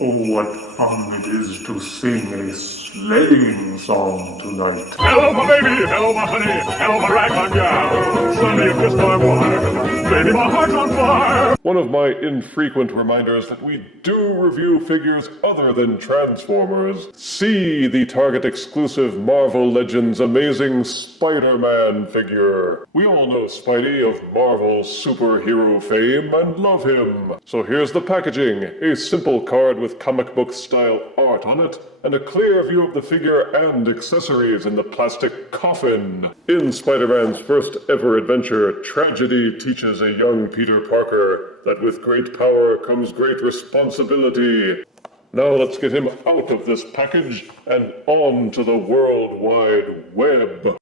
Oh, what fun it is to sing a sleighing song tonight. Hello, my baby. Hello, my honey. Hello, my ragtime gal. Suddenly you kissed my wife. Baby, my heart's on fire. One of my infrequent reminders that we do review figures other than Transformers. See the Target-exclusive Marvel Legends Amazing Spider-Man figure. We all know Spidey of Marvel's superhero fame and love him. So here's the packaging. A simple card with comic book style art on it, and a clear view of the figure and accessories in the plastic coffin. In Spider-Man's first ever adventure, tragedy teaches a young Peter Parker that with great power comes great responsibility. Now let's get him out of this package and on to the World Wide Web.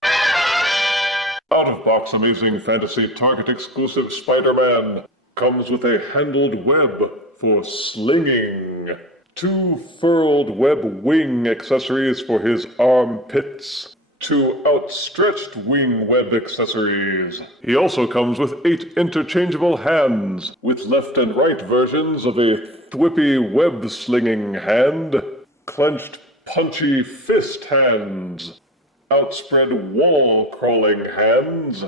Out-of-box Amazing Fantasy Target exclusive Spider-Man comes with a handled web for slinging. 2 furled web wing accessories for his armpits. 2 outstretched wing web accessories. He also comes with 8 interchangeable hands, with left and right versions of a thwippy web slinging hand, clenched punchy fist hands, outspread wall crawling hands,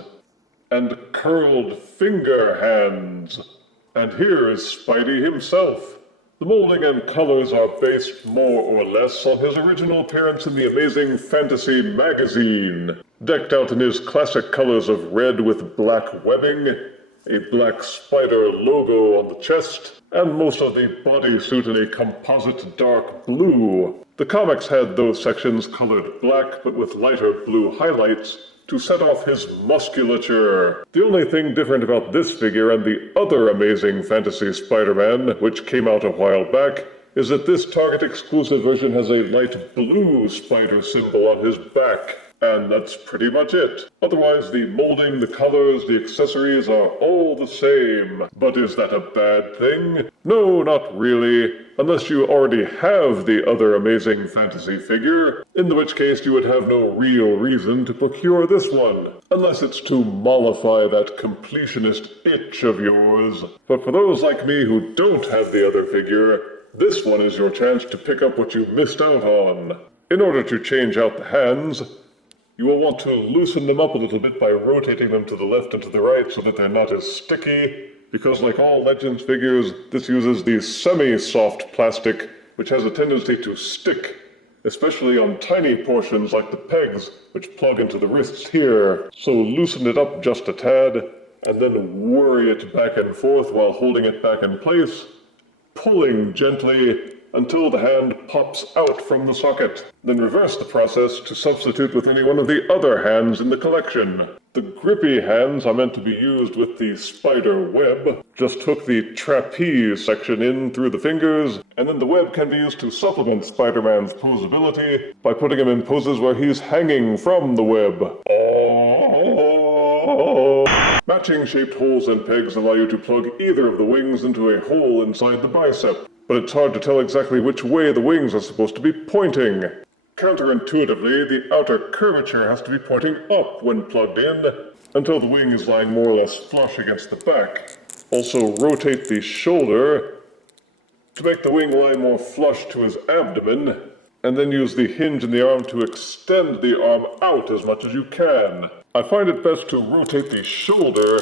and curled finger hands. And here is Spidey himself. The molding and colors are based more or less on his original appearance in the Amazing Fantasy magazine. Decked out in his classic colors of red with black webbing, a black spider logo on the chest, and most of the bodysuit in a composite dark blue. The comics had those sections colored black but with lighter blue highlights to set off his musculature. The only thing different about this figure and the other Amazing Fantasy Spider-Man, which came out a while back, is that this Target-exclusive version has a light blue spider symbol on his back. And that's pretty much it. Otherwise, the molding, the colors, the accessories are all the same. But is that a bad thing? No, not really. Unless you already have the other Amazing Fantasy figure, in which case you would have no real reason to procure this one. Unless it's to mollify that completionist itch of yours. But for those like me who don't have the other figure, this one is your chance to pick up what you missed out on. In order to change out the hands, you will want to loosen them up a little bit by rotating them to the left and to the right so that they're not as sticky, because like all Legends figures, this uses the semi-soft plastic, which has a tendency to stick, especially on tiny portions like the pegs, which plug into the wrists here. So loosen it up just a tad, and then worry it back and forth while holding it back in place, pulling gently until the hand pops out from the socket. Then reverse the process to substitute with any one of the other hands in the collection. The grippy hands are meant to be used with the spider web. Just hook the trapeze section in through the fingers, and then the web can be used to supplement Spider-Man's posability by putting him in poses where he's hanging from the web. Matching shaped holes and pegs allow you to plug either of the wings into a hole inside the bicep, but it's hard to tell exactly which way the wings are supposed to be pointing. Counterintuitively, the outer curvature has to be pointing up when plugged in, until the wing is lying more or less flush against the back. Also rotate the shoulder to make the wing lie more flush to his abdomen, and then use the hinge in the arm to extend the arm out as much as you can. I find it best to rotate the shoulder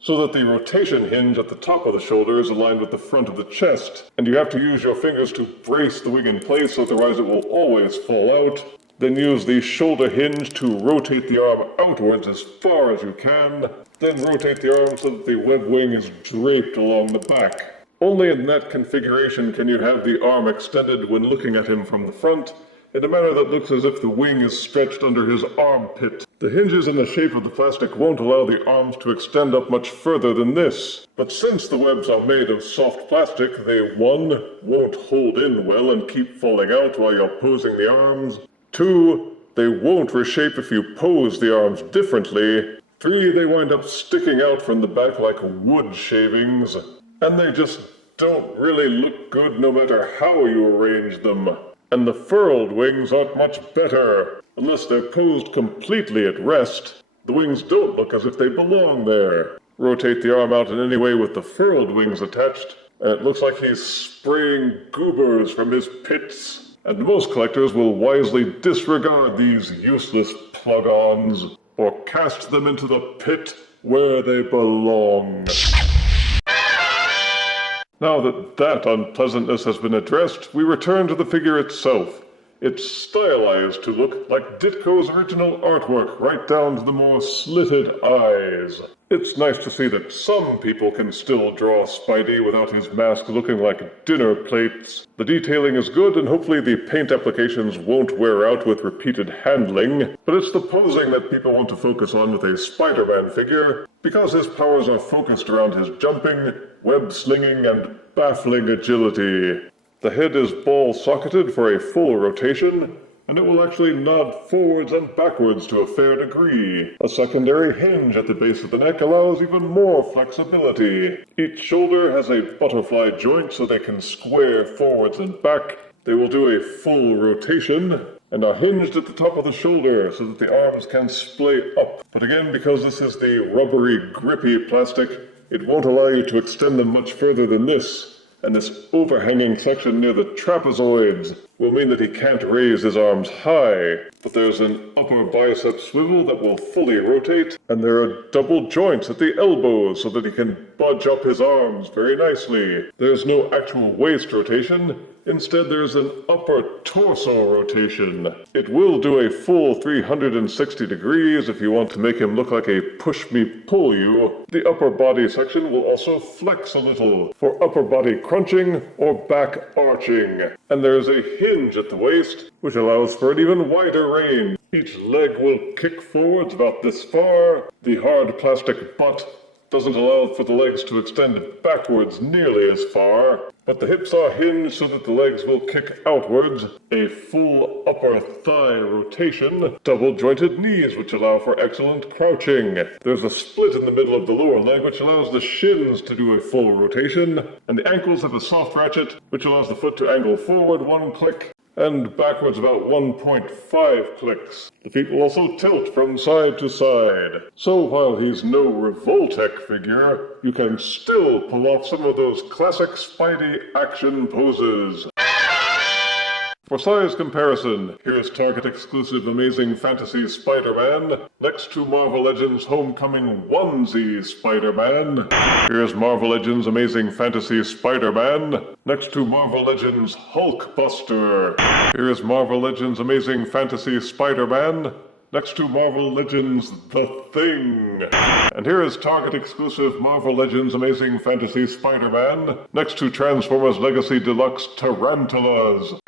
so that the rotation hinge at the top of the shoulder is aligned with the front of the chest, and you have to use your fingers to brace the wing in place, otherwise it will always fall out. Then use the shoulder hinge to rotate the arm outwards as far as you can, then rotate the arm so that the web wing is draped along the back. Only in that configuration can you have the arm extended when looking at him from the front, in a manner that looks as if the wing is stretched under his armpit. The hinges in the shape of the plastic won't allow the arms to extend up much further than this. But since the webs are made of soft plastic, they 1. Won't hold in well and keep falling out while you're posing the arms. 2. They won't reshape if you pose the arms differently. 3. They wind up sticking out from the back like wood shavings. And they just don't really look good no matter how you arrange them. And the furled wings aren't much better. Unless they're posed completely at rest, the wings don't look as if they belong there. Rotate the arm out in any way with the furled wings attached, and it looks like he's spraying goobers from his pits. And most collectors will wisely disregard these useless plug-ons, or cast them into the pit where they belong. Now that unpleasantness has been addressed, we return to the figure itself. It's stylized to look like Ditko's original artwork, right down to the more slitted eyes. It's nice to see that some people can still draw Spidey without his mask looking like dinner plates. The detailing is good, and hopefully the paint applications won't wear out with repeated handling, but it's the posing that people want to focus on with a Spider-Man figure, because his powers are focused around his jumping, web-slinging, and baffling agility. The head is ball-socketed for a full rotation, and it will actually nod forwards and backwards to a fair degree. A secondary hinge at the base of the neck allows even more flexibility. Each shoulder has a butterfly joint so they can square forwards and back. They will do a full rotation, and are hinged at the top of the shoulder so that the arms can splay up. But again, because this is the rubbery, grippy plastic, it won't allow you to extend them much further than this. And this overhanging section near the trapezoids will mean that he can't raise his arms high. But there's an upper bicep swivel that will fully rotate, and there are double joints at the elbows so that he can budge up his arms very nicely. There's no actual waist rotation. Instead, there's an upper torso rotation. It will do a full 360 degrees if you want to make him look like a push-me-pull-you. The upper body section will also flex a little for upper body crunching or back arching. And there's a hinge at the waist, which allows for an even wider range. Each leg will kick forwards about this far. The hard plastic butt doesn't allow for the legs to extend backwards nearly as far, but the hips are hinged so that the legs will kick outwards, a full upper thigh rotation, double-jointed knees which allow for excellent crouching. There's a split in the middle of the lower leg which allows the shins to do a full rotation, and the ankles have a soft ratchet which allows the foot to angle forward 1 click, and backwards about 1.5 clicks. The feet will also tilt from side to side. So while he's no Revoltech figure, you can still pull off some of those classic Spidey action poses. For size comparison, here's Target exclusive Amazing Fantasy Spider-Man next to Marvel Legends Homecoming Onesie Spider-Man. Here's Marvel Legends Amazing Fantasy Spider-Man next to Marvel Legends Hulkbuster. Here's Marvel Legends Amazing Fantasy Spider-Man next to Marvel Legends The Thing. And here is Target exclusive Marvel Legends Amazing Fantasy Spider-Man next to Transformers Legacy Deluxe Tarantulas.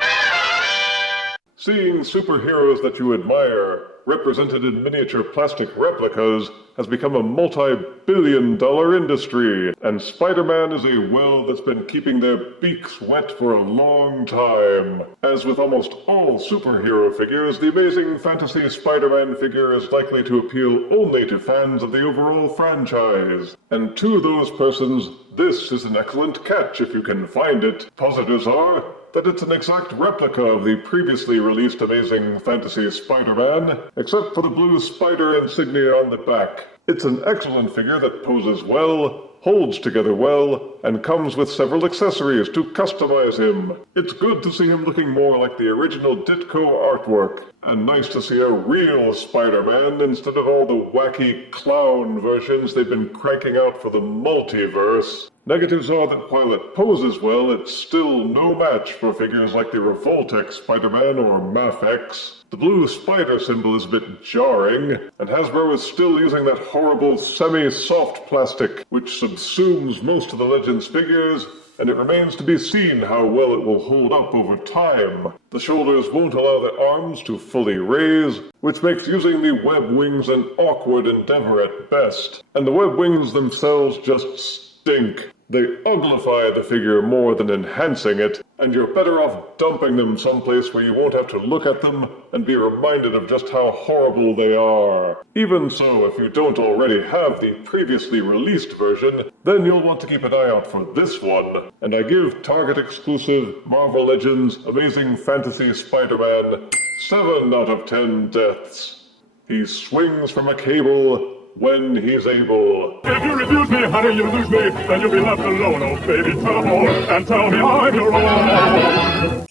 Seeing superheroes that you admire represented in miniature plastic replicas has become a multi-billion-dollar industry, and Spider-Man is a well that's been keeping their beaks wet for a long time. As with almost all superhero figures, the Amazing Fantasy Spider-Man figure is likely to appeal only to fans of the overall franchise. And to those persons, this is an excellent catch if you can find it. Positives are that it's an exact replica of the previously released Amazing Fantasy Spider-Man, except for the blue spider insignia on the back. It's an excellent figure that poses well, holds together well, and comes with several accessories to customize him. It's good to see him looking more like the original Ditko artwork, and nice to see a real Spider-Man instead of all the wacky clown versions they've been cranking out for the multiverse. Negatives are that while it poses well, it's still no match for figures like the Revoltech Spider-Man or Mafex. The blue spider symbol is a bit jarring, and Hasbro is still using that horrible semi-soft plastic which subsumes most of the Legends figures, and it remains to be seen how well it will hold up over time. The shoulders won't allow the arms to fully raise, which makes using the web wings an awkward endeavor at best. And the web wings themselves just stink. They uglify the figure more than enhancing it, and you're better off dumping them someplace where you won't have to look at them and be reminded of just how horrible they are. Even so, if you don't already have the previously released version, then you'll want to keep an eye out for this one. And I give Target exclusive Marvel Legends Amazing Fantasy Spider-Man 7 out of 10 deaths. He swings from a cable when he's able. If you refuse me, honey, you lose me, then you'll be left alone. Oh, baby, tell them all, and tell me I'm your own.